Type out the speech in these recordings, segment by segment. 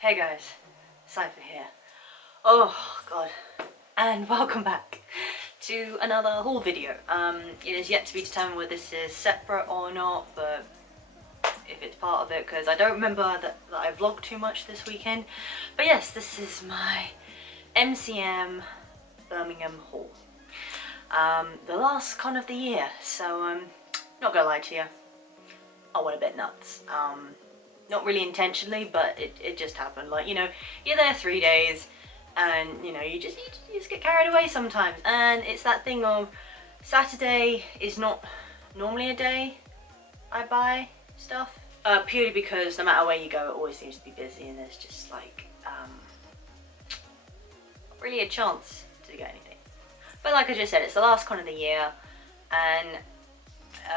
Hey guys, Cypher here. Oh god, and welcome back to another haul video. It is yet to be determined whether this is separate or not, but if it's part of it, because I don't remember that I vlogged too much this weekend. But yes, this is my MCM Birmingham haul. The last con of the year, so not gonna lie to you, I went a bit nuts. Not really intentionally, but it just happened. Like, you know, you're there 3 days and, you know, you just get carried away sometimes. And it's that thing of Saturday is not normally a day I buy stuff. Purely because no matter where you go, it always seems to be busy and there's just like, not really a chance to get anything. But like I just said, it's the last con of the year. And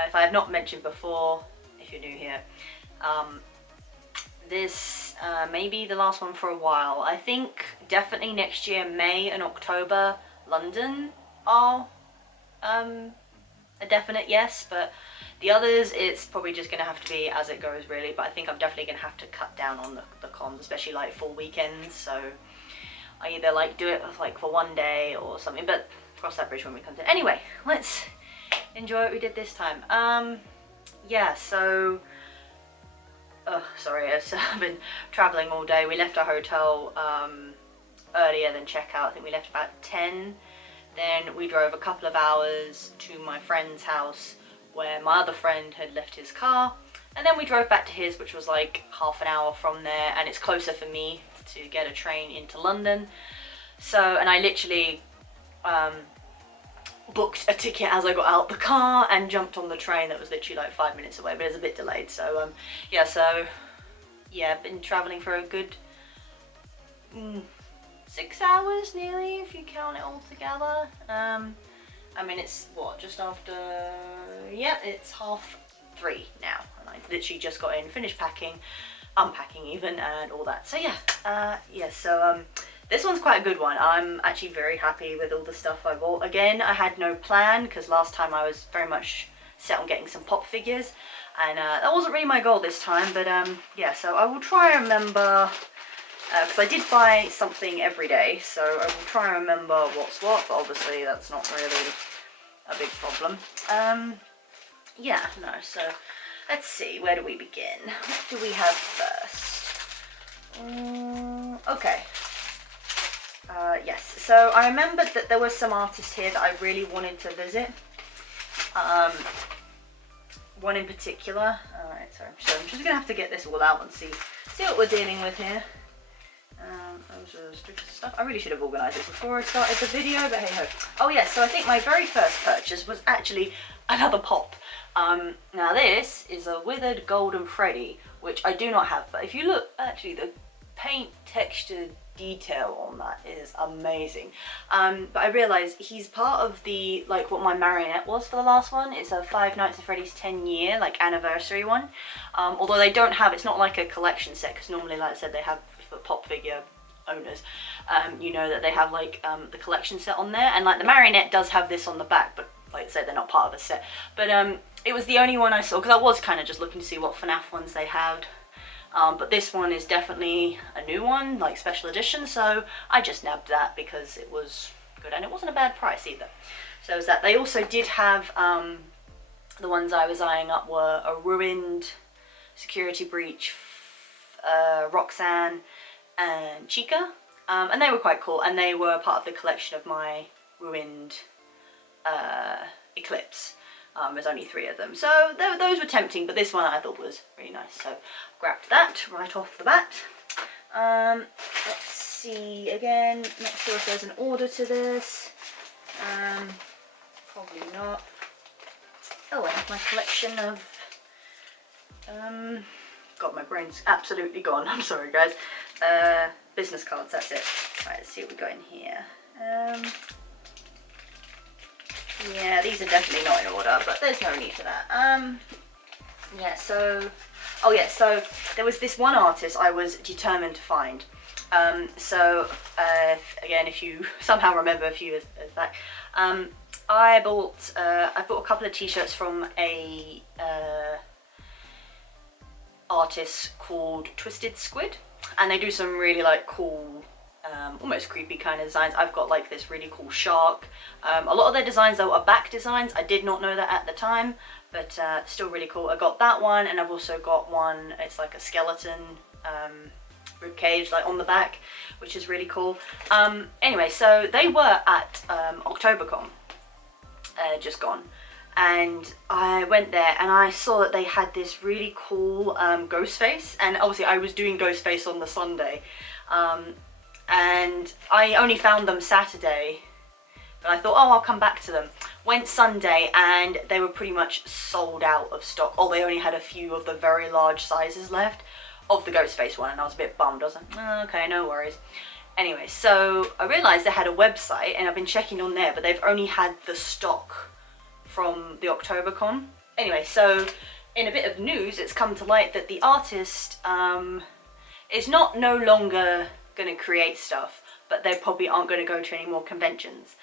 if I have not mentioned before, if you're new here, this may be the last one for a while. I think definitely next year, May and October, London are a definite yes, but the others, it's probably just going to have to be as it goes really, but I think I'm definitely going to have to cut down on the cons, especially like full weekends, so I either like do it like for one day or something, but cross that bridge when we come to it. Anyway, let's enjoy what we did this time. Yeah, so sorry, I've been travelling all day. We left our hotel earlier than checkout. I think we left about 10. Then we drove a couple of hours to my friend's house where my other friend had left his car. And then we drove back to his, which was like half an hour from there. And it's closer for me to get a train into London. So, and I literally booked a ticket as I got out the car and jumped on the train that was literally like 5 minutes away, but it was a bit delayed. So yeah, been traveling for a good 6 hours nearly, if you count it all together. I mean, it's what, just after, yeah, it's 3:30 now, and I literally just got in, finished packing, unpacking even, and all that. So yeah, this one's quite a good one. I'm actually very happy with all the stuff I bought. Again, I had no plan because last time I was very much set on getting some pop figures, and that wasn't really my goal this time, but yeah, so I will try and remember, because I did buy something every day, so I will try and remember what's what, but obviously that's not really a big problem. Yeah, no, so let's see, where do we begin? What do we have first? Okay. Yes, so I remembered that there were some artists here that I really wanted to visit. One in particular. Alright, so I'm just gonna have to get this all out and see what we're dealing with here. Those are stickers and stuff. I really should have organised this before I started the video, but hey ho. Oh yes, so I think my very first purchase was actually another pop. Now this is a Withered Golden Freddy, which I do not have, but if you look, actually the paint texture detail on that is amazing. But I realised he's part of the, like what my marionette was for the last one. It's a Five Nights at Freddy's 10-year like anniversary one. Although they don't have, it's not like a collection set, because normally, like I said, they have for pop figure owners, you know that they have like the collection set on there, and like the marionette does have this on the back, but like I said, they're not part of a set. But it was the only one I saw, because I was kind of just looking to see what FNAF ones they had. But this one is definitely a new one, like special edition, so I just nabbed that because it was good and it wasn't a bad price either. So is that. They also did have, the ones I was eyeing up were a Ruined, Security Breach, Roxanne and Chica, and they were quite cool, and they were part of the collection of my Ruined Eclipse. There's only 3 of them, so those were tempting, but this one I thought was really nice, so grabbed that right off the bat. Let's see, again, not sure if there's an order to this, probably not. Oh, I have my collection of, God, my brain's absolutely gone, I'm sorry guys, business cards, that's it. Right, let's see what we got in here. Yeah, these are definitely not in order, but there's no need for that. Yeah, so, oh yeah, so there was this one artist I was determined to find. Again, if you somehow remember a few years back, I bought a couple of t-shirts from a artists called Twisted Squid, and they do some really like cool, almost creepy kind of designs. I've got like this really cool shark. A lot of their designs though are back designs. I did not know that at the time, but still really cool. I got that one, and I've also got one, it's like a skeleton rib cage like on the back, which is really cool. Anyway, so they were at Oktobercon, just gone, and I went there and I saw that they had this really cool ghost face, and obviously I was doing ghost face on the Sunday, and I only found them Saturday, but I thought, oh, I'll come back to them. Went Sunday and they were pretty much sold out of stock. Oh, they only had a few of the very large sizes left of the ghost face one, and I was a bit bummed. I was like, oh, okay, no worries. Anyway, so I realised they had a website, and I've been checking on there, but they've only had the stock from the Oktobercon. Anyway, so in a bit of news, it's come to light that the artist is no longer going to create stuff, but they probably aren't going to go to any more conventions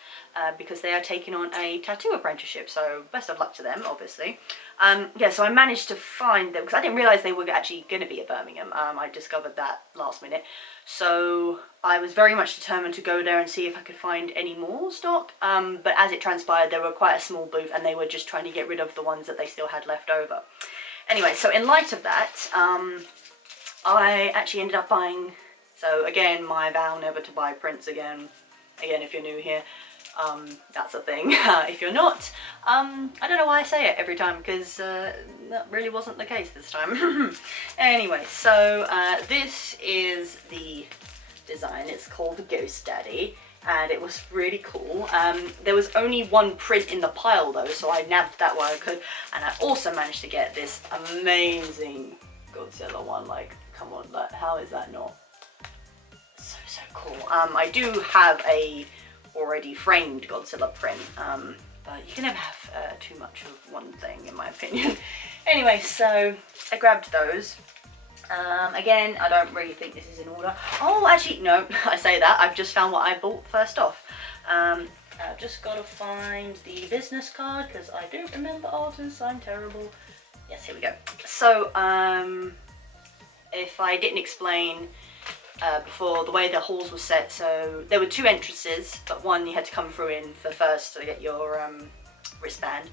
because they are taking on a tattoo apprenticeship, so best of luck to them, obviously. Yeah, so I managed to find them, because I didn't realise they were actually going to be at Birmingham. I discovered that last minute, so I was very much determined to go there and see if I could find any more stock, but as it transpired, they were quite a small booth, and they were just trying to get rid of the ones that they still had left over. Anyway, so in light of that, I actually ended up buying, so again, my vow never to buy prints again, if you're new here, that's a thing. If you're not, I don't know why I say it every time, because that really wasn't the case this time. Anyway, so this is the design. It's called Ghost Daddy, and it was really cool. There was only one print in the pile though, so I nabbed that while I could, and I also managed to get this amazing Godzilla one. Like, come on, how is that not so cool? I do have a already framed Godzilla print, but you can never have too much of one thing, in my opinion. Anyway, so I grabbed those. Again, I don't really think this is in order. Oh, actually, no, I say that. I've just found what I bought first off. I've just got to find the business card, because I don't remember artists. I'm terrible. Yes, here we go. So, if I didn't explain before, the way the halls were set, so there were two entrances, but one you had to come through in for first to get your wristband,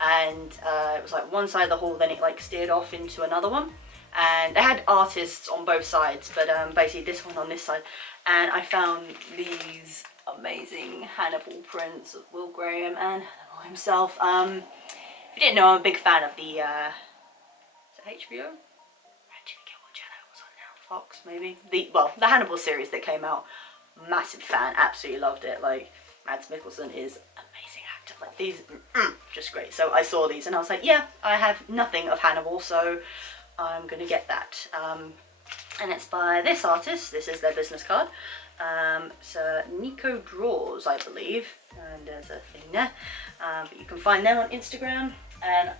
and it was like one side of the hall, then it like steered off into another one, and they had artists on both sides, but basically this one on this side, and I found these amazing Hannibal prints of Will Graham and Hannibal himself. If you didn't know, I'm a big fan of the is it HBO? Fox, maybe? The Hannibal series that came out. Massive fan, absolutely loved it. Like, Mads Mikkelsen is amazing actor. Like, these, just great. So I saw these and I was like, yeah, I have nothing of Hannibal, so I'm gonna get that. And it's by this artist. This is their business card. So Nico Draws, I believe, and there's a thing there. But you can find them on Instagram, and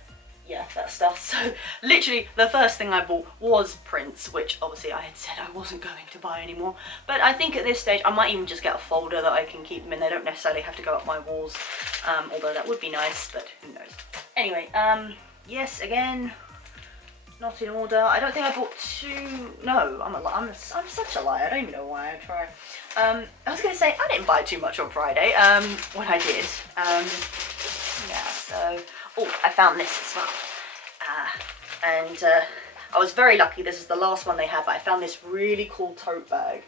yeah, that stuff. So literally the first thing I bought was prints, which obviously I had said I wasn't going to buy anymore, but I think at this stage I might even just get a folder that I can keep them in. They don't necessarily have to go up my walls, although that would be nice, but who knows. Anyway, yes, again, not in order. I don't think I bought two. No, I'm such a liar. I don't even know why I try. I was gonna say I didn't buy too much on Friday, when I did. Yeah, so oh, I found this as well, and I was very lucky. This is the last one they had, but I found this really cool tote bag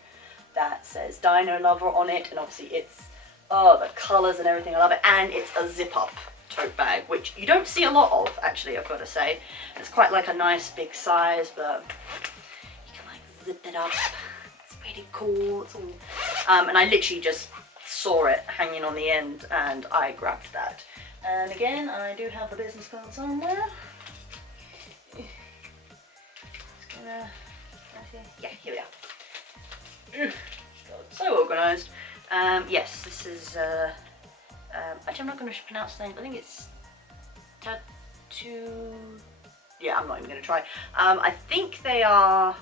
that says Dino Lover on it, and obviously it's, oh, the colours and everything, I love it, and it's a zip-up tote bag, which you don't see a lot of, actually, I've got to say. It's quite like a nice big size, but you can like zip it up. It's really cool. It's all, and I literally just saw it hanging on the end, and I grabbed that. And again, I do have the business card somewhere. Yeah, here we are. So organised. Yes, this is, actually I'm not going to pronounce the name. I think it's Tattoo. Yeah, I'm not even going to try. I think they are,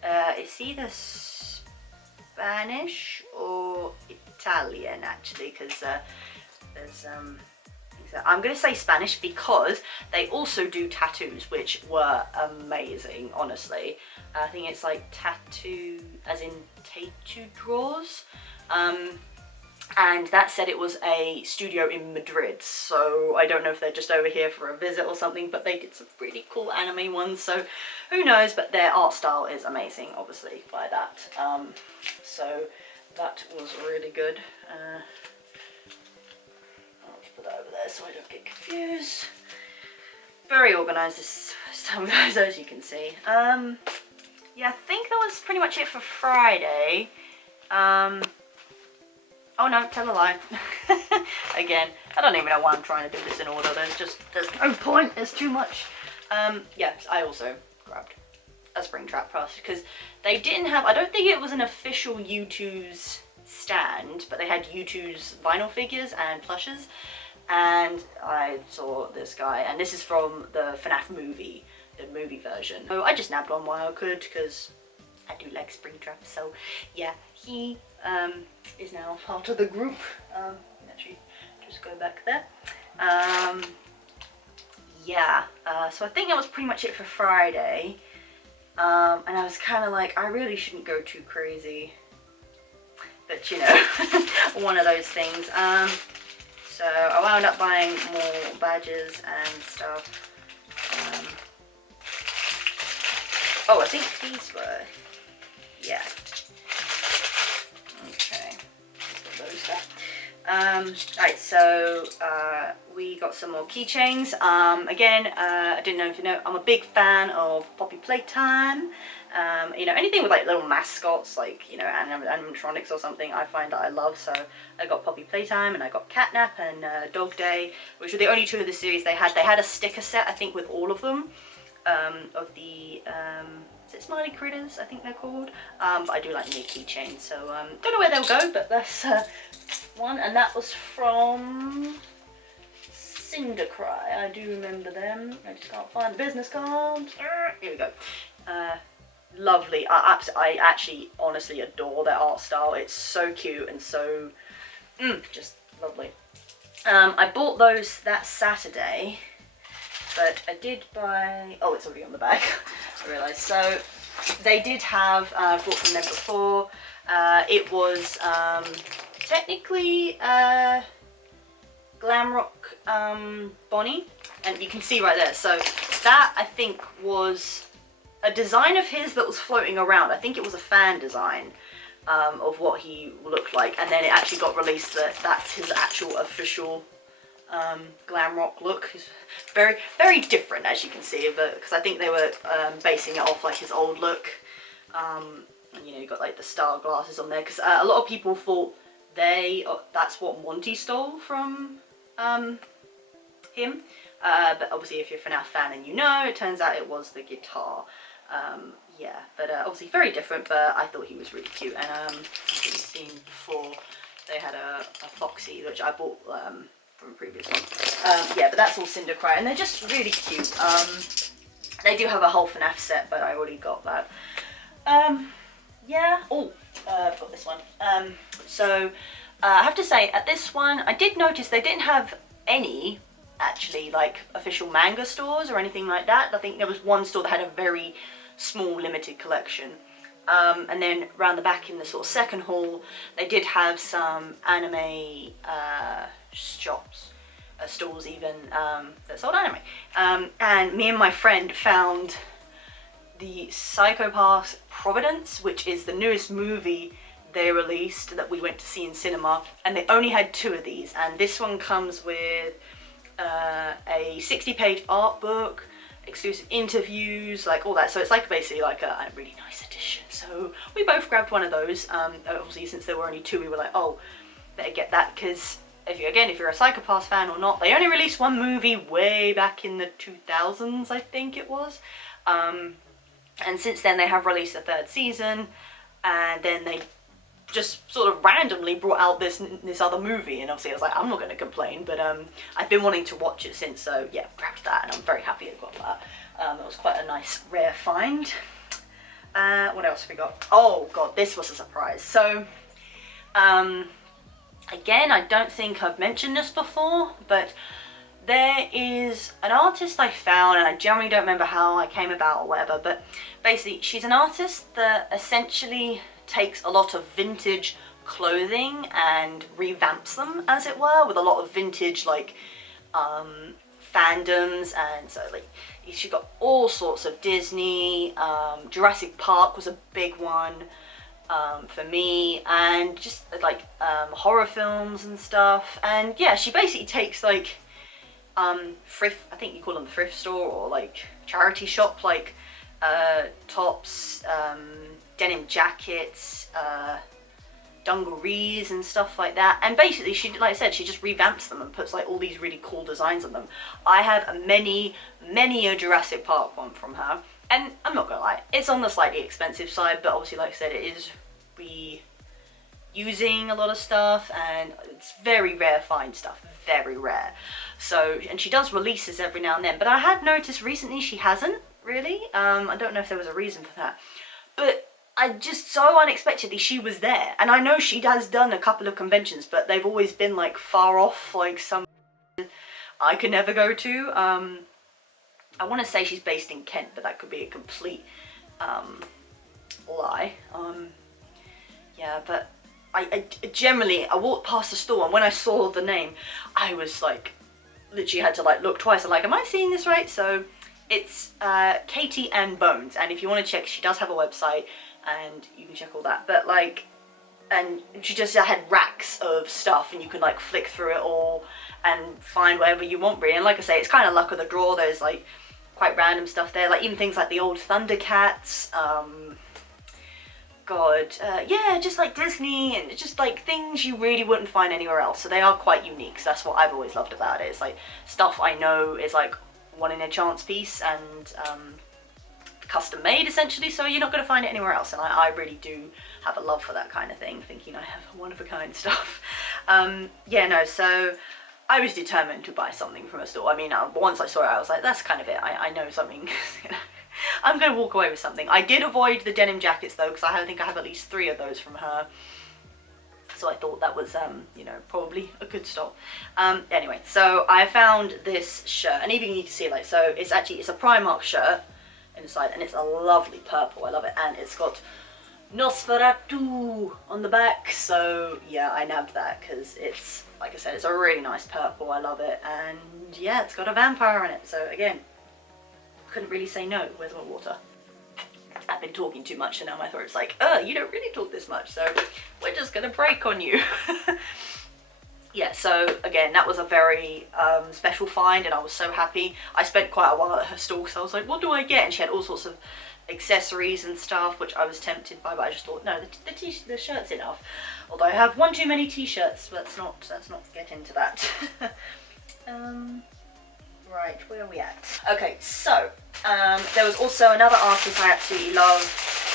it's either Spanish or Italian, actually, because there's things I'm going to say Spanish because they also do tattoos, which were amazing, honestly. I think it's like tattoo, as in tattoo draws. And that said it was a studio in Madrid, so I don't know if they're just over here for a visit or something, but they did some really cool anime ones, so who knows, but their art style is amazing, obviously, by that. So that was really good. I'll just put that over there so I don't get confused. Very organised this time, guys, as you can see. Yeah, I think that was pretty much it for Friday. Oh no, tell a lie. Again, I don't even know why I'm trying to do this in order. There's no point. There's too much. Yeah, I also grabbed a Springtrap plus because they didn't have, I don't think it was an official U2's stand, but they had U2's vinyl figures and plushes. And I saw this guy, and this is from the FNAF movie, the movie version. So I just nabbed one while I could because I do like Springtrap. So yeah, he is now part of the group. Actually, just go back there. Yeah, so I think that was pretty much it for Friday. And I was kind of like, I really shouldn't go too crazy. But you know, one of those things. So I wound up buying more badges and stuff. Oh, I think these were, yeah. Okay, got those there. Right, so we got some more keychains. Again, I didn't know if you know, I'm a big fan of Poppy Playtime. You know, anything with like little mascots, like, you know, animatronics or something, I find that I love. So I got Poppy Playtime and I got Catnap and Dog Day, which were the only two of the series they had. They had a sticker set, I think, with all of them, of the, is it Smiley Critters, I think they're called. But I do like the keychains, so don't know where they'll go, but that's one. And that was from Cindercry. I do remember them. I just can't find the business cards. Here we go. Lovely. I actually honestly adore their art style. It's so cute and so just lovely. I bought those that Saturday, but I did buy, oh, it's already on the back. I realised. So they did have, bought from them before. It was technically Glam Rock Bonnie, and you can see right there. So that, I think, was a design of his that was floating around. I think it was a fan design of what he looked like, and then it actually got released that that's his actual official glam rock look. He's very, very different, as you can see, but because I think they were basing it off like his old look. And you know, you got like the star glasses on there, because a lot of people thought that's what Monty stole from him. But obviously, if you're a FNAF fan and you know, it turns out it was the guitar. Yeah, but obviously very different, but I thought he was really cute. And as you've seen before, they had a Foxy, which I bought from a previous one. Yeah, but that's all Cindercry, and they're just really cute. They do have a whole FNAF set, but I already got that. Yeah, oh, I've got this one. So I have to say, at this one, I did notice they didn't have any actually like official manga stores or anything like that. I think there was one store that had a very small limited collection, and then around the back in the sort of second hall they did have some anime shops, stores even, that sold anime, and me and my friend found the Psycho Pass Providence, which is the newest movie they released that we went to see in cinema, and they only had 2 of these, and this one comes with a 60-page art book, exclusive interviews, like all that. So it's like basically like a really nice edition. So we both grabbed one of those. Obviously, since there were only 2, we were like, oh, better get that, because if you're a Psycho Pass fan or not, they only released one movie way back in the 2000s, I think it was. And since then they have released a 3rd season, and then they just sort of randomly brought out this other movie, and obviously I was like, I'm not going to complain, but I've been wanting to watch it since, so yeah, grabbed that, and I'm very happy I got that. It was quite a nice rare find. What else have we got? Oh god, this was a surprise. So again, I don't think I've mentioned this before, but there is an artist I found, and I generally don't remember how I came about or whatever, but basically she's an artist that essentially takes a lot of vintage clothing and revamps them, as it were, with a lot of vintage like fandoms. And so like she got all sorts of Disney, Jurassic Park was a big one for me, and just like horror films and stuff. And yeah, she basically takes like thrift, I think you call them thrift store or like charity shop, like tops, denim jackets, dungarees and stuff like that, and basically she, like I said, she just revamps them and puts like all these really cool designs on them. I have a many a Jurassic Park one from her, and I'm not gonna lie, it's on the slightly expensive side, but obviously like I said, it is reusing a lot of stuff, and it's very rare find stuff, very rare. So, and she does releases every now and then, but I had noticed recently she hasn't really. I don't know if there was a reason for that, but I just so unexpectedly she was there. And I know she has done a couple of conventions, but they've always been like far off, like some I could never go to. I want to say she's based in Kent, but that could be a complete lie. Yeah, but I generally, I walked past the store, and when I saw the name, I was like, literally had to like look twice. I'm like, am I seeing this right? So it's Katie and Bones, and if you want to check, she does have a website, and you can check all that. But like, and she just had racks of stuff, and you can like flick through it all and find whatever you want really. And like I say, it's kind of luck of the draw. There's like quite random stuff there, like even things like the old Thundercats, yeah, just like Disney, and just like things you really wouldn't find anywhere else. So they are quite unique, so that's what I've always loved about it. It's like stuff I know is like one in a chance piece, and custom made essentially, so you're not going to find it anywhere else. And I really do have a love for that kind of thing, thinking I have one of a kind stuff. Yeah, no, so I was determined to buy something from a store. I mean, once I saw it, I was like, that's kind of it. I know something. I'm going to walk away with something. I did avoid the denim jackets though, because I think I have at least 3 of those from her. So I thought that was, you know, probably a good stop. Anyway, so I found this shirt, and even you can see, like, so it's actually, it's a Primark shirt inside, and it's a lovely purple. I love it, and it's got Nosferatu on the back. So yeah, I nabbed that because it's, like I said, it's a really nice purple. I love it, and yeah, it's got a vampire in it. So again, couldn't really say no. Where's my water? I've been talking too much, and now my throat's like, you don't really talk this much, so we're just gonna break on you. Yeah, so again, that was a very special find, and I was so happy. I spent quite a while at her store, so I was like, what do I get? And she had all sorts of accessories and stuff, which I was tempted by, but I just thought, no, the shirt's enough. Although I have one too many t-shirts, but let's not get into that. Right, where are we at? Okay, so there was also another artist I absolutely love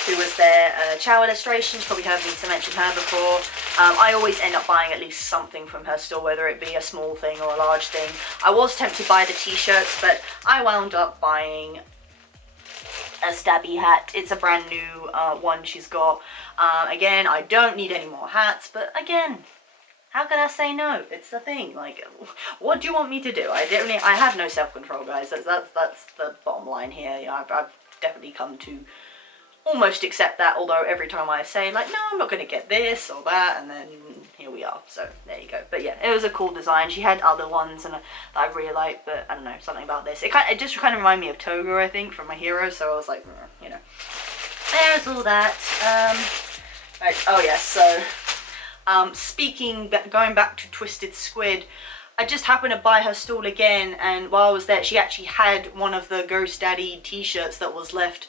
who was there, Chow Illustrations. Probably heard me mention her before. I always end up buying at least something from her store, whether it be a small thing or a large thing. I was tempted by the t-shirts, but I wound up buying a Stabby hat. It's a brand new one she's got. Again, I don't need any more hats, but again, how can I say no? It's the thing. Like, what do you want me to do? I have no self-control, guys. That's the bottom line here. You know, I've definitely come to almost accept that. Although every time I say like, no, I'm not going to get this or that, and then here we are. So there you go. But yeah, it was a cool design. She had other ones and that I really liked, but I don't know, something about this. It just kind of reminded me of Togo, I think, from My Hero. So I was like, you know, there's all that. Right. Oh yes. So. Going back to Twisted Squid, I just happened to buy her stall again, and while I was there, she actually had one of the Ghost Daddy t-shirts that was left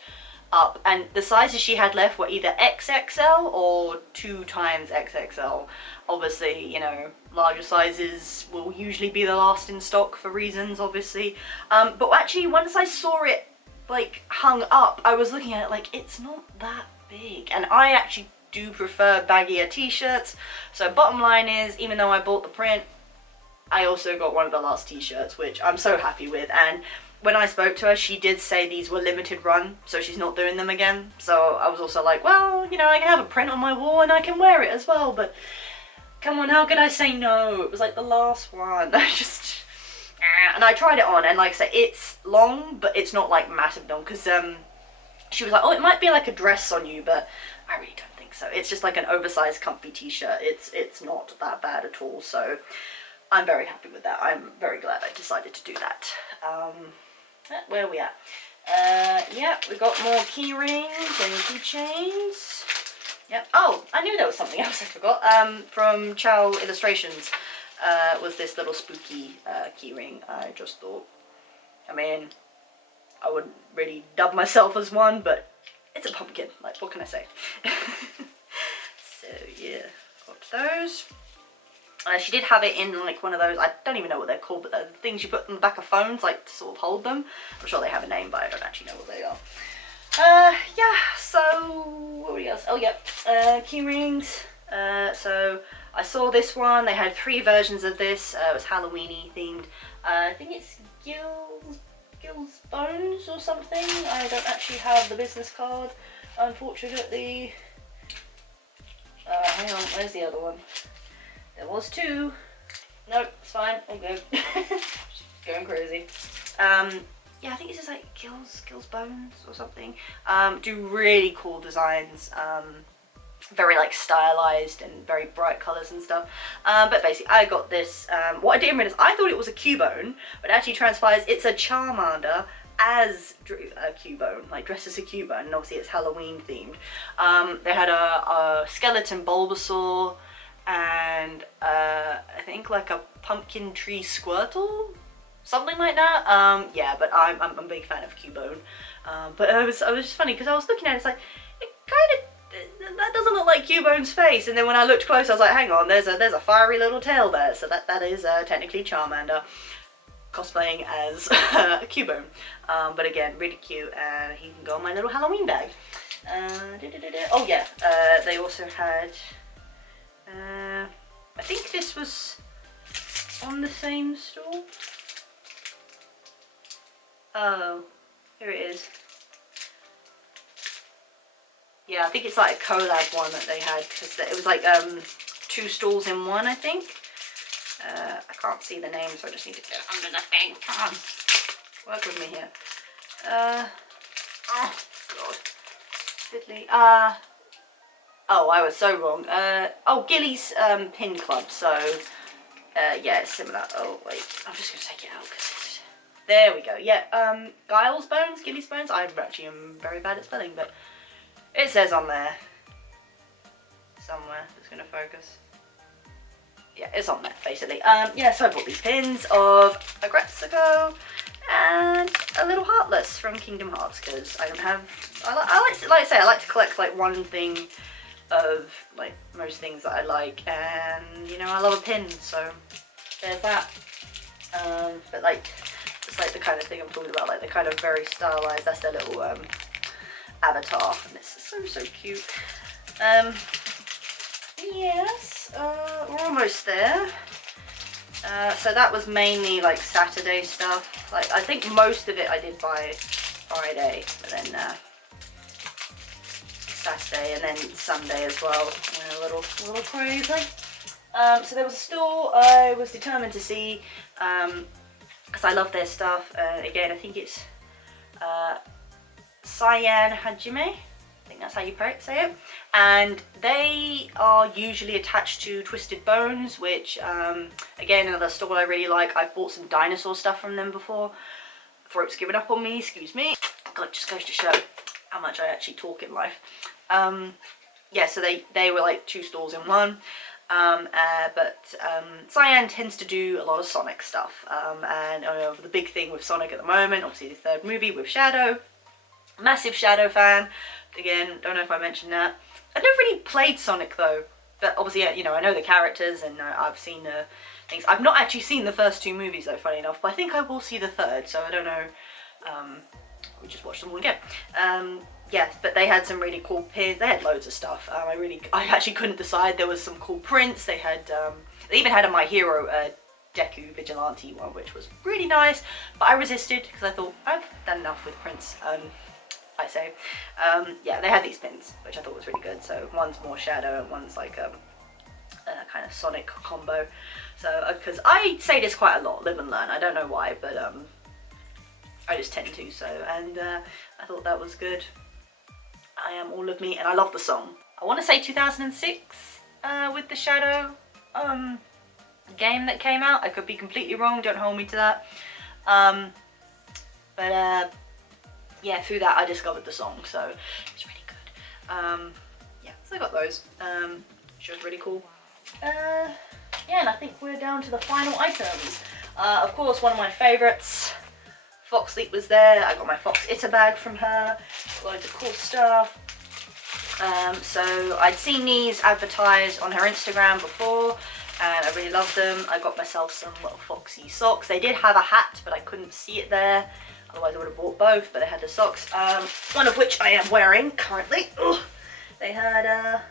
up, and the sizes she had left were either XXL or 2x XXL. Obviously, you know, larger sizes will usually be the last in stock for reasons, obviously. But actually, once I saw it, like, hung up, I was looking at it like, it's not that big, and I actually do prefer baggier t-shirts. So bottom line is, even though I bought the print, I also got one of the last t-shirts, which I'm so happy with. And when I spoke to her, she did say these were limited run, so she's not doing them again. So I was also like, well, you know, I can have a print on my wall and I can wear it as well, but come on, how could I say no? It was like the last one. I just, And I tried it on, and like I said, it's long, but it's not like massive long, because she was like, oh, it might be like a dress on you, but I really don't think so. It's just like an oversized comfy t-shirt. It's not that bad at all, so I'm very happy with that. I'm very glad I decided to do that. Where are we at? Yeah, we got more key rings and keychains. Yep. Oh, I knew there was something else I forgot. From Chow Illustrations, was this little spooky key ring. I just thought, I mean, I wouldn't really dub myself as one, but it's a pumpkin. Like, what can I say? So yeah, got those. She did have it in like one of those, I don't even know what they're called, but the things you put on the back of phones, like to sort of hold them. I'm sure they have a name, but I don't actually know what they are. Yeah, so what else? Oh yeah, key rings. So I saw this one. They had 3 versions of this. It was Halloween-y themed. I think it's Gil's Bones or something. I don't actually have the business card, unfortunately. Hang on, where's the other one? There was 2. Nope, it's fine, all good. Just going crazy. Yeah, I think it's just like Gil's Bones or something. Do really cool designs. Very like stylized and very bright colours and stuff. But basically I got this, what I didn't realise, I thought it was a Cubone, but it actually transpires it's a Charmander as a Cubone, like dressed as a Cubone, and obviously it's Halloween themed. They had a skeleton Bulbasaur, and I think like a pumpkin tree Squirtle, something like that. Yeah, but I'm a big fan of Cubone. But it was just funny because I was looking at it, it's like, it kind of, that doesn't look like Cubone's face, and then when I looked close I was like, hang on, there's a fiery little tail there, so that is technically Charmander cosplaying as a Cubone. But again, really cute, and he can go in my little Halloween bag. Oh yeah, they also had, I think this was on the same stall. Oh, here it is. Yeah, I think it's like a collab one that they had, because it was like 2 stalls in one, I think. I can't see the name, so I just need to go under the thing. Come on, work with me here. Oh god, fiddly. Oh, I was so wrong. Oh, Gilly's Pin Club. So yeah, it's similar. Oh wait, I'm just gonna take it out because it's... There we go. Yeah, Giles Bones, Gilly's Bones. I actually am very bad at spelling, but it says on there somewhere. It's gonna focus. Yeah, it's on there basically. Yeah, so I bought these pins of Agretsuko and a little Heartless from Kingdom Hearts, because I don't have. Like I like to collect like one thing of like most things that I like, and you know, I love a pin, so there's that. But like, it's like the kind of thing I'm talking about, like the kind of very stylized. That's their little avatar, and it's so cute. Yes, we're almost there. So that was mainly like Saturday stuff. Like I think most of it I did by Friday, but then Saturday and then Sunday as well. Went a little crazy. So there was a store I was determined to see because I love their stuff. Again, I think it's Cyan Hajime. I think that's how you say it. And they are usually attached to Twisted Bones, which again, another store I really like. I've bought some dinosaur stuff from them before. Throat's given up on me, excuse me. God, just goes to show how much I actually talk in life. Yeah, so they were like 2 stores in one. But Cyan tends to do a lot of Sonic stuff. And the big thing with Sonic at the moment, obviously the 3rd movie with Shadow. Massive Shadow fan. Again, don't know if I mentioned that. I've never really played Sonic though, but obviously, you know, I know the characters and I've seen things. I've not actually seen the first 2 movies though, funny enough, but I think I will see the 3rd, so I don't know. We just watched them all again. Yes, but they had some really cool pins. They had loads of stuff. I actually couldn't decide. There was some cool prints. They had, they even had a My Hero Deku Vigilante one, which was really nice, but I resisted because I thought I've done enough with prints. I say. Yeah, they had these pins, which I thought was really good. So one's more Shadow and one's like kind Sonic combo. So, because I say this quite a lot, live and learn. I don't know why, but I just tend to. So, and I thought that was good. I Am All of Me, and I love the song. I want to say 2006 with the Shadow game that came out. I could be completely wrong, don't hold me to that. But yeah, through that I discovered the song, so it's really good. Yeah, so I got those, which was really cool. Yeah, and I think we're down to the final items. Of course, one of my favourites, Fox Sleep, was there. I got my Fox Itter bag from her, loads of cool stuff. So I'd seen these advertised on her Instagram before, and I really loved them. I got myself some little Foxy socks. They did have a hat, but I couldn't see it there. Otherwise I would have bought both, but they had the socks. One of which I am wearing currently. Ugh. They had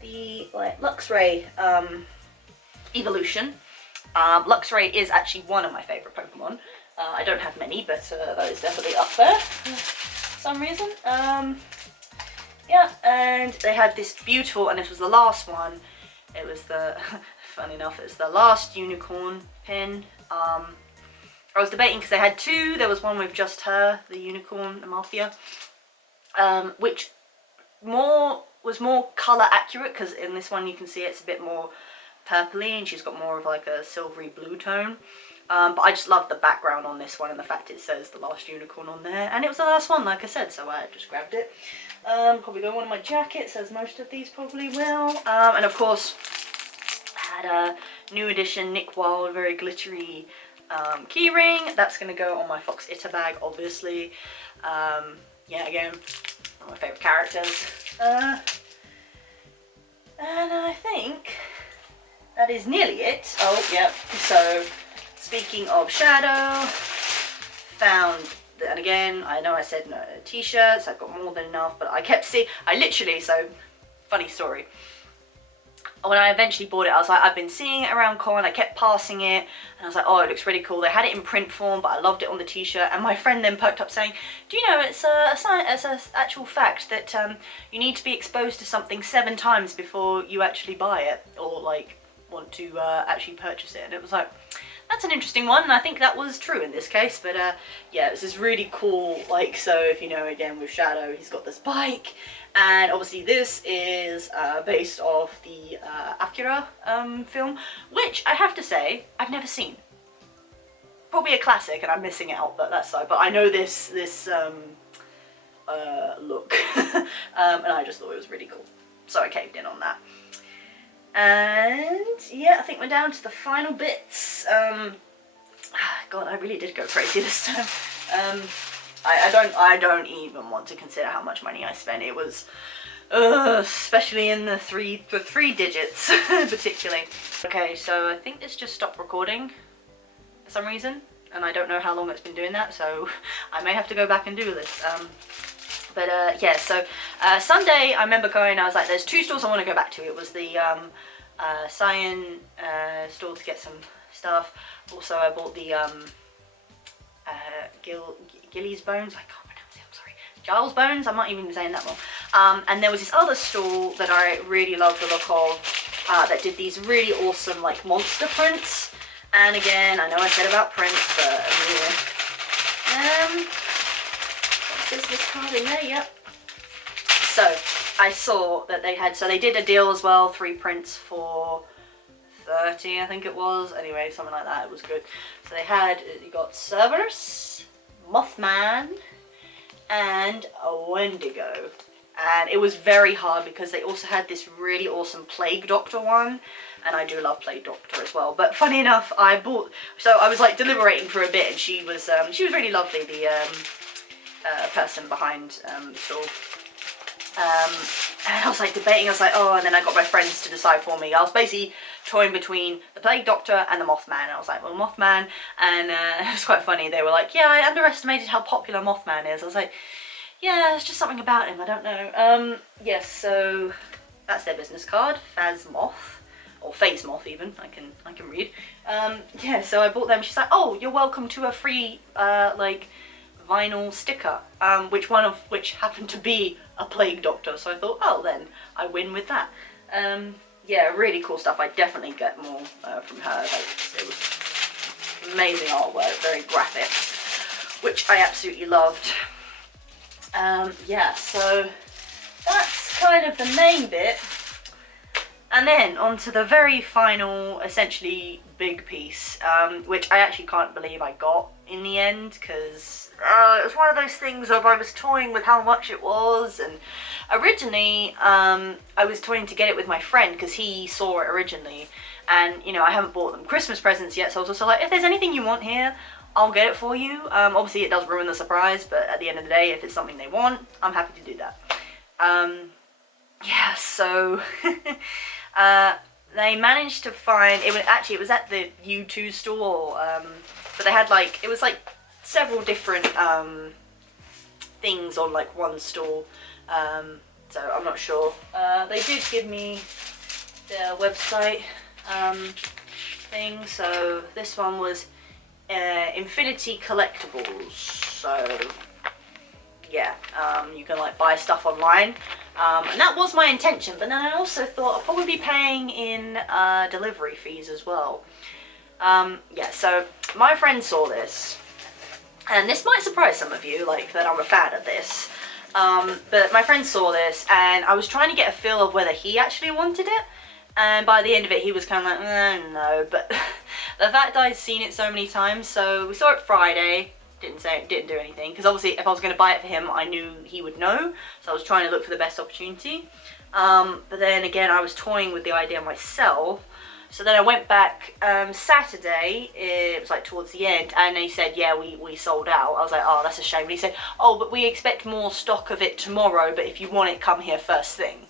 the like Luxray evolution. Luxray is actually one of my favourite Pokemon. I don't have many, but that is definitely up there for some reason. Yeah, and they had this beautiful, and this was the last one. It was the, funny enough, it's the last unicorn pin. I was debating because they had two. There was one with just her, the unicorn, Amalthea, which was more colour accurate, because in this one you can see it's a bit more purpley and she's got more of like a silvery blue tone. But I just love the background on this one and the fact it says the last unicorn on there, and it was the last one, like I said, so I just grabbed it. Probably go on one of my jackets, as most of these probably will. And of course I had a new edition Nick Wilde very glittery key ring. That's going to go on my Fox Itter bag, obviously. Yeah, again, one of my favourite characters. And I think that is nearly it. Oh, yep. So, speaking of Shadow, found, and again, I know I said no t-shirts, I've got more than enough, but I kept seeing, so, funny story. When I eventually bought it, I was like, I've been seeing it around con, I kept passing it, and I was like, oh, it looks really cool. They had it in print form, but I loved it on the t-shirt, and my friend then perked up saying, do you know, it's an actual fact that you need to be exposed to something 7 times before you actually buy it, or like, want to actually purchase it. And it was like, that's an interesting one, and I think that was true in this case. But yeah, it's this really cool, like, so if you know, again with Shadow, he's got this bike, and obviously this is based off the Akira film, which I have to say I've never seen. Probably a classic and I'm missing out, but that's so. But I know this look and I just thought it was really cool, so I caved in on that. And yeah, I think we're down to the final bits. God, I really did go crazy this time. I don't even want to consider how much money I spent. It was, especially in the three digits, particularly. Okay, so I think this just stopped recording for some reason, and I don't know how long it's been doing that, so I may have to go back and do this. But yeah, so Sunday I remember going, I was like, there's 2 stores I want to go back to. It was the Cyan store to get some stuff. Also I bought the Gilly's Bones, I can't pronounce it, I'm sorry. Giles Bones, I'm not even saying that wrong. And there was this other store that I really loved the look of, that did these really awesome like monster prints. And again, I know I said about prints, but yeah. Business card in there, yep. So I saw that they had, so they did a deal as well, 3 prints for 30, I think it was. Anyway, something like that. It was good. So they had, you got Cerberus, Mothman, and a Wendigo. And it was very hard because they also had this really awesome Plague Doctor one, and I do love Plague Doctor as well. But funny enough, I bought, so I was like deliberating for a bit, and she was really lovely, the person behind the store. And I was like debating, I was like, oh, and then I got my friends to decide for me. I was basically toying between the Plague Doctor and the Mothman. And I was like, well, Mothman, and it was quite funny. They were like, yeah, I underestimated how popular Mothman is. I was like, yeah, it's just something about him, I don't know. Yes, so that's their business card, Phase Moth, or Phase Moth even, I can read. Yeah, so I bought them. She's like, oh, you're welcome to a free, like, vinyl sticker, one of which happened to be a Plague Doctor, so I thought, oh, then I win with that. yeah, really cool stuff. I definitely get more from her. Like, it was amazing artwork, very graphic, which I absolutely loved. Yeah, so that's kind of the main bit. And then on to the very final, essentially big piece, which I actually can't believe I got in the end, because it was one of those things of I was toying with how much it was, and originally I was toying to get it with my friend because he saw it originally, and you know, I haven't bought them Christmas presents yet, so I was also like, if there's anything you want here, I'll get it for you. Obviously it does ruin the surprise, but at the end of the day, if it's something they want, I'm happy to do that. Yeah, so they managed to find, it was at the U2 store, but they had like, it was like several different things on like one store, so I'm not sure. They did give me their website thing, so this one was Infinity Collectibles, so yeah, you can like buy stuff online, and that was my intention, but then I also thought I'd probably be paying in delivery fees as well. Yeah, so my friend saw this, and this might surprise some of you, like that I'm a fan of this, but my friend saw this, and I was trying to get a feel of whether he actually wanted it, and by the end of it he was kind of like, no, but the fact I'd seen it so many times, so we saw it Friday, didn't do anything, because obviously if I was going to buy it for him, I knew he would know, so I was trying to look for the best opportunity, but then again I was toying with the idea myself, so then I went back Saturday, it was like towards the end, and they said, yeah, we sold out. I was like, oh, that's a shame. But he said, oh, but we expect more stock of it tomorrow, but if you want it, come here first thing.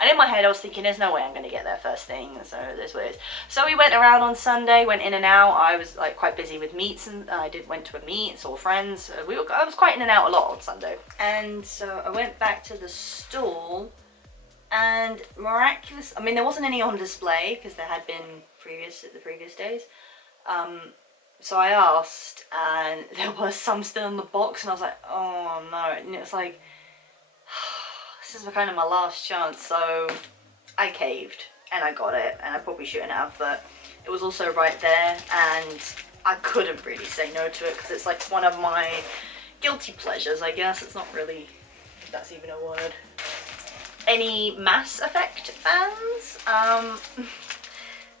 And in my head I was thinking, there's no way I'm going to get there first thing, so this what it is. So we went around on Sunday, went in and out. I was like quite busy with meets, and I went to a meet, saw friends. I was quite in and out a lot on Sunday. And so I went back to the stall, and miraculous, I mean there wasn't any on display because there had been the previous days. So I asked, and there was some still in the box, and I was like, oh no, and it was like, this is kind of my last chance, so I caved and I got it, and I probably shouldn't have, but it was also right there and I couldn't really say no to it because it's like one of my guilty pleasures, I guess. It's not really, if that's even a word. Any Mass Effect fans?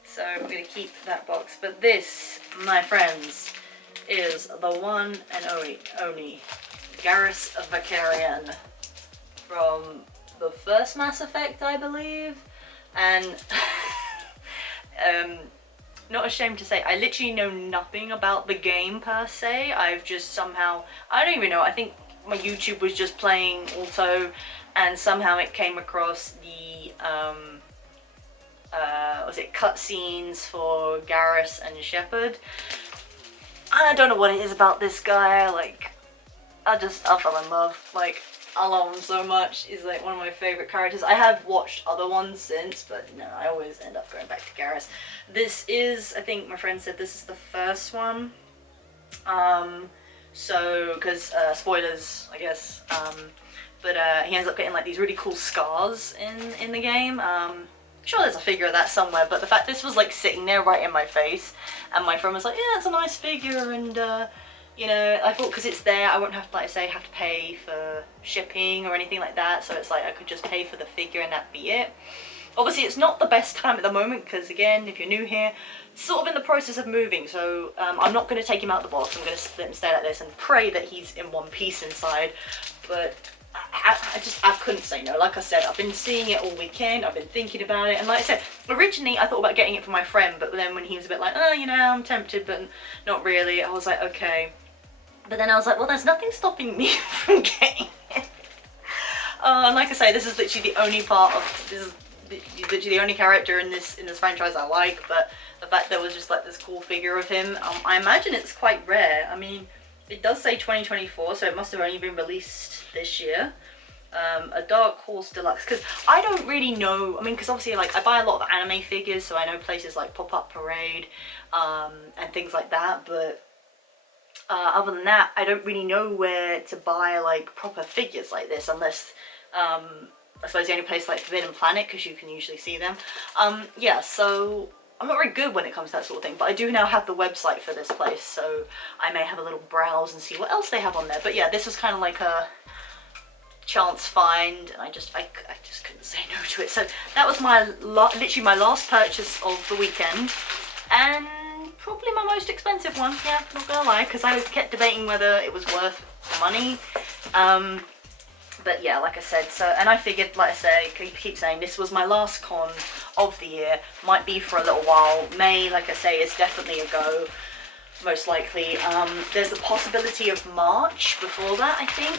So I'm going to keep that box, but this, my friends, is the one and only Garrus Vakarian from the first Mass Effect, I believe, and not ashamed to say, I literally know nothing about the game per se. I've just somehow, I don't even know, I think my YouTube was just playing auto, and somehow it came across the, was it cutscenes for Garrus and Shepard. I don't know what it is about this guy, like, I fell in love, like, I love him so much. He's like one of my favourite characters. I have watched other ones since, but no, I always end up going back to Garrus. This is, I think my friend said this is the first one. So, because, spoilers, I guess, but he ends up getting like these really cool scars in the game. I'm sure there's a figure of that somewhere, but the fact this was like sitting there right in my face, and my friend was like, yeah, it's a nice figure, and you know, I thought because it's there, I won't have to, like I say, have to pay for shipping or anything like that, so it's like I could just pay for the figure and that'd be it. Obviously it's not the best time at the moment because, again, if you're new here, it's sort of in the process of moving, so I'm not going to take him out of the box. I'm going to let him stay like this and pray that he's in one piece inside, but I couldn't say no. Like I said, I've been seeing it all weekend, I've been thinking about it, and like I said, originally I thought about getting it for my friend, but then when he was a bit like, oh, you know, I'm tempted, but not really, I was like, okay. But then I was like, well, there's nothing stopping me from getting it. And like I say, this is literally the only part of, this is literally the only character in this franchise I like, but the fact there was just like this cool figure of him, I imagine it's quite rare. I mean, it does say 2024, so it must have only been released this year. A Dark Horse Deluxe, because I don't really know, I mean, because obviously like I buy a lot of anime figures, so I know places like Pop-Up Parade and things like that, but other than that, I don't really know where to buy like proper figures like this, unless I suppose the only place like Forbidden Planet, because you can usually see them. Yeah, so I'm not very good when it comes to that sort of thing, but I do now have the website for this place, so I may have a little browse and see what else they have on there. But yeah, this was kind of like a chance find, and I just couldn't say no to it. So that was my literally my last purchase of the weekend, and probably my most expensive one. Yeah, not gonna lie, because I kept debating whether it was worth the money. But yeah, like I said, so, and I figured, like I say, keep saying, this was my last con of the year. Might be for a little while. May, like I say, is definitely a go, most likely. There's the possibility of March before that, I think.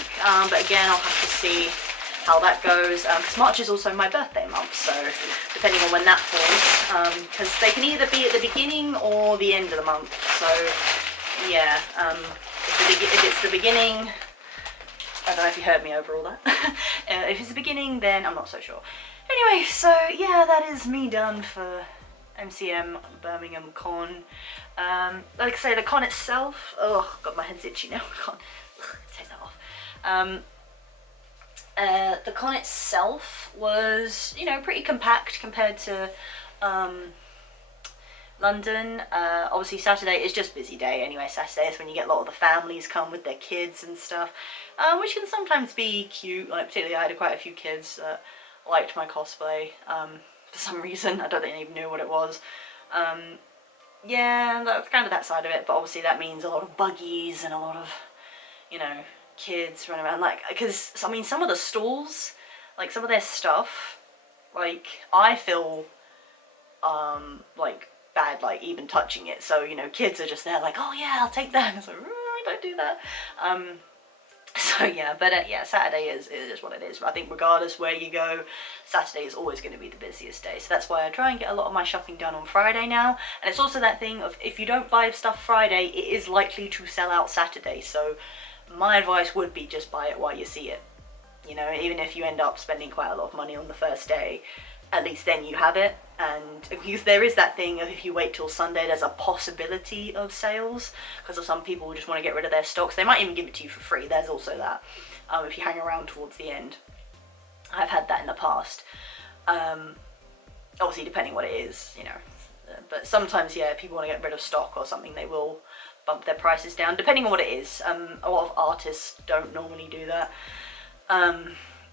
But again, I'll have to see how that goes, because March is also my birthday month, so depending on when that falls, because they can either be at the beginning or the end of the month. So yeah, if it's the beginning, I don't know if you heard me over all that. If it's the beginning, then I'm not so sure. Anyway, so yeah, that is me done for MCM Birmingham Con. Like I say, the con itself, oh god, my head's itchy now, I can't take that off. The con itself was, you know, pretty compact compared to London. Obviously Saturday is just busy day anyway. Saturday is when you get a lot of the families come with their kids and stuff, which can sometimes be cute. Like particularly I had quite a few kids that liked my cosplay for some reason. I don't think they even knew what it was. Yeah, that's kind of that side of it, but obviously that means a lot of buggies and a lot of, you know, kids running around, like, because I mean some of the stalls, like some of their stuff, like I feel like bad like even touching it, so you know, kids are just there like, oh yeah, I'll take that, and it's like, don't do that. So yeah, but yeah, Saturday is just what it is. I think regardless where you go, Saturday is always going to be the busiest day, so that's why I try and get a lot of my shopping done on Friday now. And it's also that thing of, if you don't buy stuff Friday, it is likely to sell out Saturday, so my advice would be just buy it while you see it. You know, even if you end up spending quite a lot of money on the first day, at least then you have it. And because there is that thing of, if you wait till Sunday, there's a possibility of sales, because of some people who just want to get rid of their stocks. They might even give it to you for free. There's also that, if you hang around towards the end. I've had that in the past. Obviously depending what it is, you know, but sometimes, yeah, if people want to get rid of stock or something, they will bump their prices down, depending on what it is. A lot of artists don't normally do that.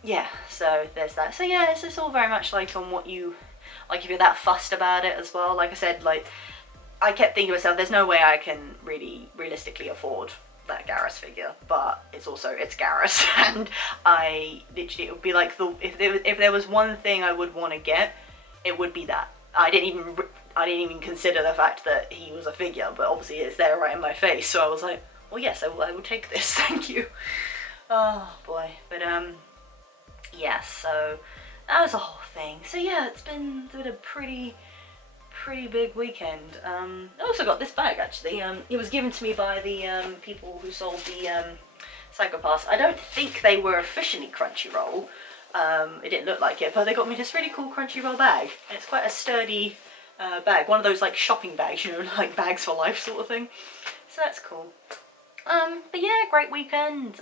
Yeah, so there's that. So yeah, it's just all very much like on what you, like if you're that fussed about it as well. Like I said, like I kept thinking to myself, there's no way I can really realistically afford that Garrus figure, but it's Garrus, and I literally, it would be like if there was one thing I would want to get, it would be that. I didn't even consider the fact that he was a figure, but obviously it's there right in my face, so I was like, well yes, I will take this, thank you. Oh boy, but yeah, so that was the whole thing. So yeah, it's been a pretty big weekend. I also got this bag actually. It was given to me by the people who sold the Psycho Pass. I don't think they were officially Crunchyroll. It didn't look like it, but they got me this really cool Crunchyroll bag, and it's quite a sturdy bag. One of those like shopping bags, you know, like bags for life sort of thing. So that's cool. But yeah, great weekend.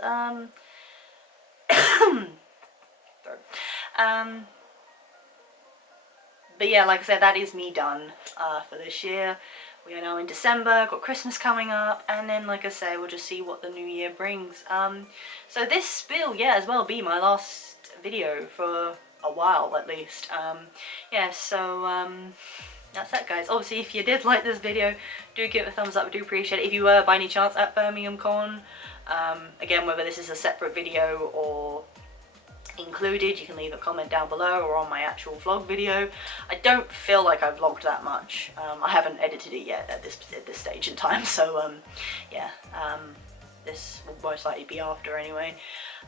But yeah, like I said, that is me done for this year. We are now in December, got Christmas coming up, and then like I say, we'll just see what the new year brings. So this will, yeah, as well be my last video for a while at least. Yeah, so that's that, guys. Obviously, if you did like this video, do give it a thumbs up. I do appreciate it. If you were by any chance at Birmingham Con, again, whether this is a separate video or included, you can leave a comment down below or on my actual vlog video. I don't feel like I've vlogged that much. I haven't edited it yet at this stage in time, so yeah, this will most likely be after anyway.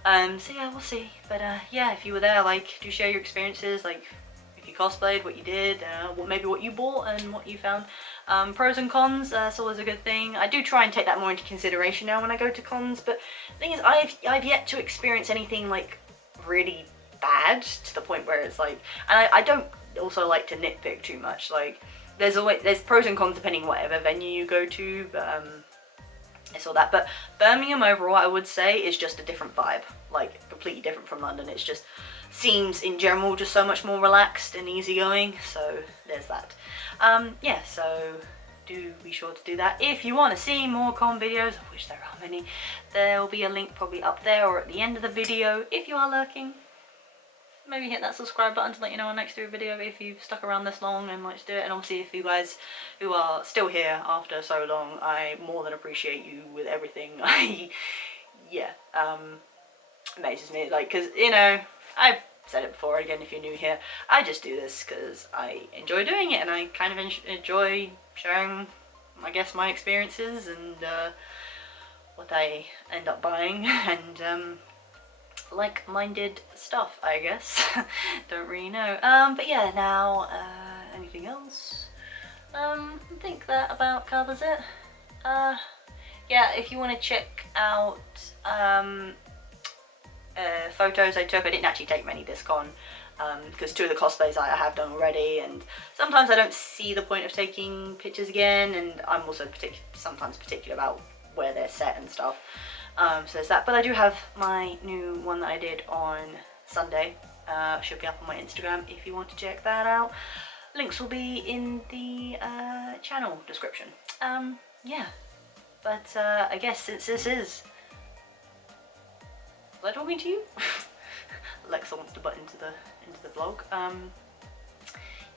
So yeah, we'll see. But yeah, if you were there, like, do share your experiences, like if you cosplayed, what you did, maybe what you bought and what you found. Pros and cons, that's always a good thing. I do try and take that more into consideration now when I go to cons, but the thing is, I've yet to experience anything like really bad to the point where it's like, and I don't also like to nitpick too much. Like there's pros and cons depending on whatever venue you go to, but it's all that. But Birmingham overall, I would say, is just a different vibe, like completely different from London. It's just seems in general just so much more relaxed and easygoing, so there's that. Yeah, so do be sure to do that. If you want to see more con videos, of which there are many, there'll be a link probably up there or at the end of the video. If you are lurking, maybe hit that subscribe button to let you know when next do a video if you've stuck around this long and like to do it. And obviously if you guys who are still here after so long, I more than appreciate you with everything. Yeah, amazes me, like, because, you know, I've said it before, again, if you're new here, I just do this because I enjoy doing it, and I kind of enjoy sharing, I guess, my experiences and what I end up buying, and like-minded stuff, I guess. Don't really know. But yeah, now, anything else? I think that about covers it. Yeah, if you want to check out photos I took, I didn't actually take many this con, because 2 of the cosplays I have done already, and sometimes I don't see the point of taking pictures again, and I'm also sometimes particular about where they're set and stuff. So there's that, but I do have my new one that I did on Sunday. Should be up on my Instagram if you want to check that out. Links will be in the channel description. Yeah, but I guess since this is... Was I talking to you? Alexa wants to butt into the vlog.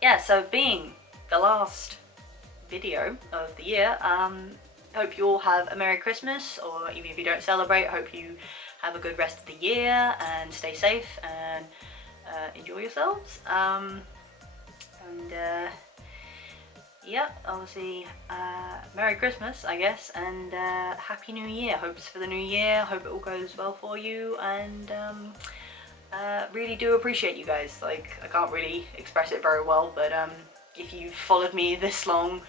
Yeah, so being the last video of the year, hope you all have a Merry Christmas, or even if you don't celebrate, hope you have a good rest of the year and stay safe and enjoy yourselves. Yeah, obviously, Merry Christmas, I guess, and Happy New Year. Hopes for the new year. Hope it all goes well for you, and really do appreciate you guys. Like, I can't really express it very well, but if you've followed me this long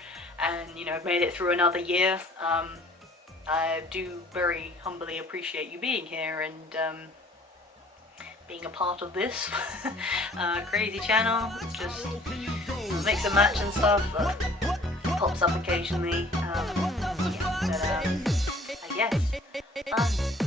and, you know, made it through another year, I do very humbly appreciate you being here and being a part of this crazy channel. It's just mix and match and stuff, but pops up occasionally. Yeah, but I guess